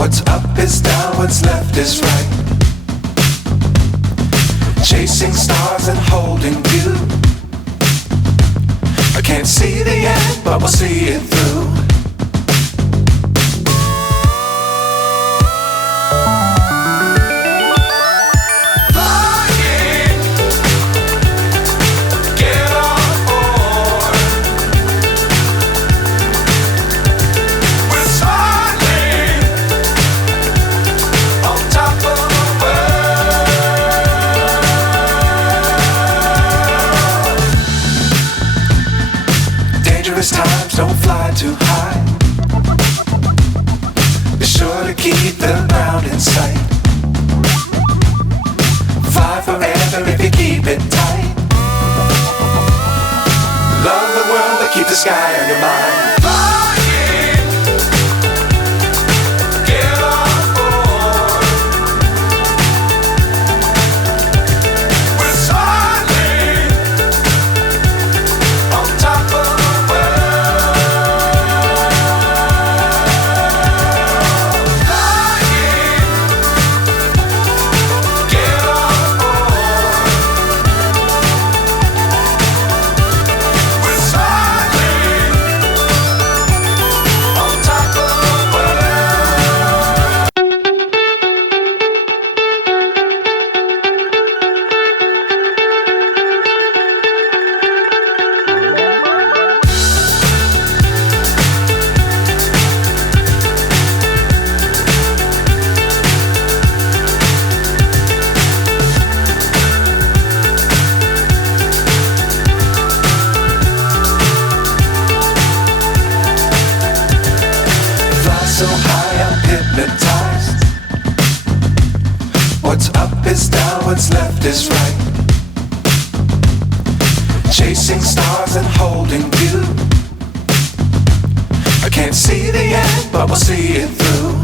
What's up is down, what's left is right. Chasing stars and holding you. I can't see the end, but we'll see it through. Times don't fly too high. Be sure to keep the ground in sight. Fly forever if you keep it tight. Love the world but keep the sky on your mind. So high I'm hypnotized. What's up is down, what's left is right. Chasing stars and holding you. I can't see the end, but we'll see it through.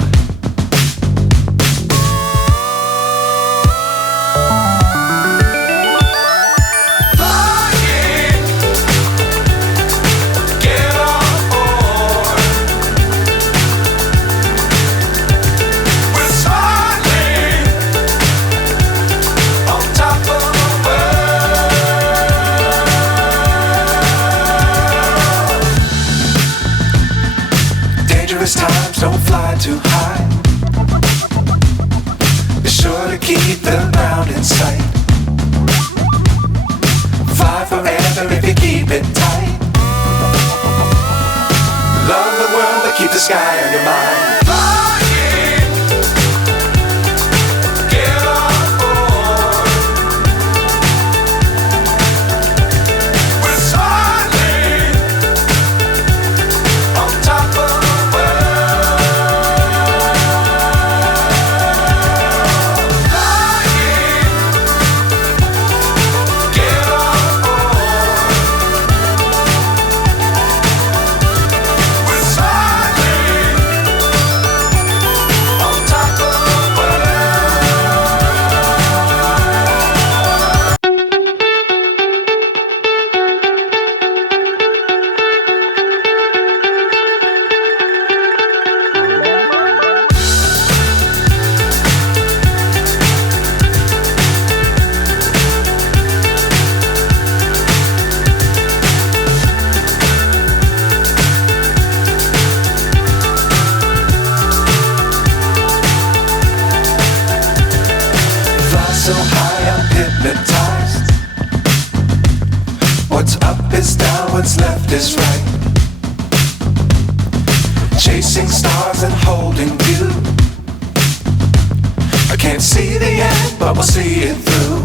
Times don't fly too high. Be sure to keep the ground in sight. Fly forever if you keep it tight. Love the world but keep the sky on your mind. So high I'm hypnotized. What's up is down, what's left is right. Chasing stars and holding you. I can't see the end, but we'll see it through.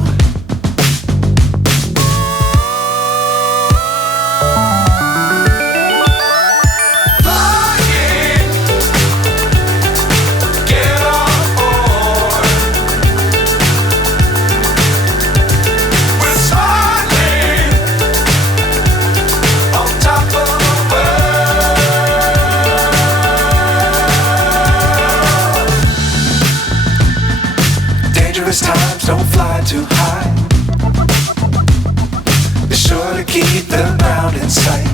Times don't fly too high. Be sure to keep the ground in sight.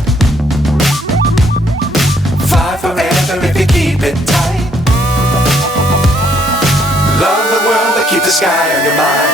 Fly forever if you keep it tight. the sky on your mind.